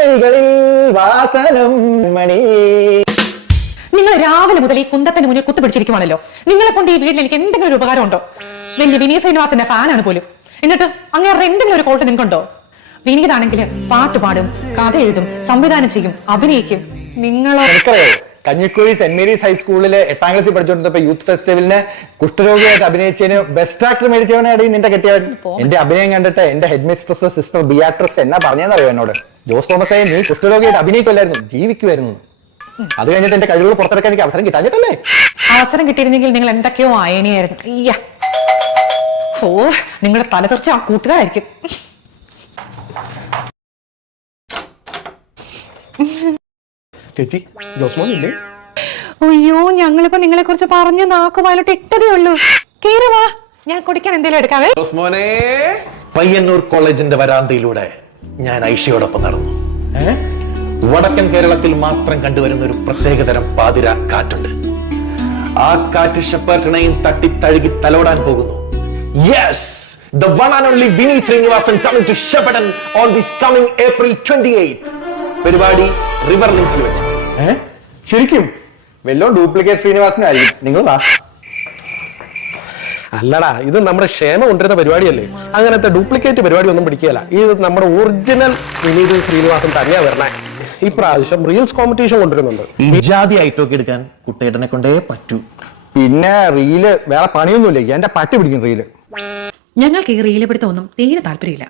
കൈകളിൽ വാസനം മണി. നിങ്ങൾ രാവിലെ മുതൽ ഈ കുന്തത്തിന് മുന്നിൽ കുത്തുപിടിച്ചിരിക്കുവാണല്ലോ. നിങ്ങളെ കൊണ്ട് ഈ വീട്ടിൽ എനിക്ക് എന്തെങ്കിലും ഒരു ഉപകാരം ഉണ്ടോ? വലിയ വിനീത് ശ്രീനിവാസന്റെ ഫാനാണ് പോലും. എന്നിട്ട് അങ്ങനെ എന്തെങ്കിലും ഒരു കോൾട്ട് നിങ്ങൾക്കുണ്ടോ? വിനീതാണെങ്കിൽ പാട്ട് പാടും, കഥ എഴുതും, സംവിധാനം ചെയ്യും, അഭിനയിക്കും. നിങ്ങളോ? കഞ്ഞിക്കുഴി സെന്റ് മേരീസ് ഹൈസ്കൂളില് 8ാം ക്ലാസ്സിൽ പഠിച്ചുകൊണ്ടിരുന്നപ്പോ യൂത്ത് ഫെസ്റ്റിവലിന് കുഷ്ഠരോഗിയായിട്ട് അഭിനയിച്ചതിന് ബെസ്റ്റ് ആക്ടർ മേടിച്ചവനാണ് നിന്റെ കെട്ടിയവൻ. എന്റെ അഭിനയം കണ്ടിട്ട് എന്റെ ഹെഡ് മിസ്ട്രസ് സിസ്റ്റർ ബിയാട്രിസ് എന്നാ പറഞ്ഞെന്നറിയോ എന്നോട്? ജോസ് തോമസ് നീ കുഷ്ഠരോഗിയായിട്ട് അഭിനയിക്കില്ലായിരുന്നു, ജീവിക്കുമായിരുന്നു. അത് കഴിഞ്ഞിട്ട് എന്റെ കഴിവുകൾ പുറത്തെടുക്കാൻ എനിക്ക് അവസരം കിട്ടാഞ്ഞിട്ടല്ലേ? അവസരം കിട്ടിയിരുന്നെങ്കിൽ നിങ്ങൾ എന്തൊക്കെയോ ആയനെയായിരുന്നു. അയ്യ, ഓ, നിങ്ങളുടെ തലതെറിച്ച ആ കൂട്ടുകാരായിരിക്കും. ചേച്ചി ജോസ്മോനില്ലേ? അയ്യോ, ഞങ്ങളിപ്പോ നിങ്ങളെ കുറിച്ച് പറഞ്ഞ് നാക്ക് വായിലോട്ട് ഇട്ടതേ ഉള്ളൂ. കേറി വാ, ഞാൻ കുടിക്കാൻ എന്തെങ്കിലും എടുക്കാവേ. ജോസ്മോനെ, പയ്യന്നൂർ കോളേജിന്റെ വരാന്തയിലൂടെ ഞാൻ ഐഷയോടൊപ്പം നടന്നു. വടക്കൻ കേരളത്തിൽ മാത്രം കണ്ടുവരുന്ന ഒരു പ്രത്യേകതരം പാതിര കാറ്റുണ്ട്. ആ കാറ്റ് ഷെപ്പേർട്ടിനെയും തട്ടി തഴുകി തലോടാൻ പോകുന്നു. Yes, the one and only Vineeth Sreenivasan coming to Shepparton on this coming April 28th. പരിപാടി റിവർ ലിങ്സിൽ വെച്ച്. ശരിക്കും വല്ലോ ഡ്യൂപ്ലിക്കേറ്റ് ശ്രീനിവാസനായിരിക്കും. നിങ്ങൾ വാ. അല്ലടാ, ഇത് നമ്മുടെ ക്ഷേമം കൊണ്ടിരുന്ന പരിപാടിയല്ലേ. അങ്ങനത്തെ ഡ്യൂപ്ലിക്കേറ്റ് പരിപാടി ഒന്നും പിടിക്കുകയല്ല. ഇത് നമ്മുടെ ഒറിജിനൽ വിനീത് ശ്രീനിവാസൻ തന്നെയാ വരണേ. ഇപ്രാവശ്യം റീൽസ് കോമ്പറ്റീഷൻ കൊണ്ടുവരുന്നുണ്ട്. ഈ ജാതി ഐറ്റൊക്കെ എടുക്കാൻ കുട്ടേട്ടനെ കൊണ്ടേ പറ്റൂ. പിന്നെ റീല് വേറെ പണിയൊന്നുമില്ല, എന്റെ പട്ടി പിടിക്കും റീല്. ഞങ്ങൾക്ക് ഈ റീല് പിടുത്തമൊന്നും തീരെ താല്പര്യമില്ല.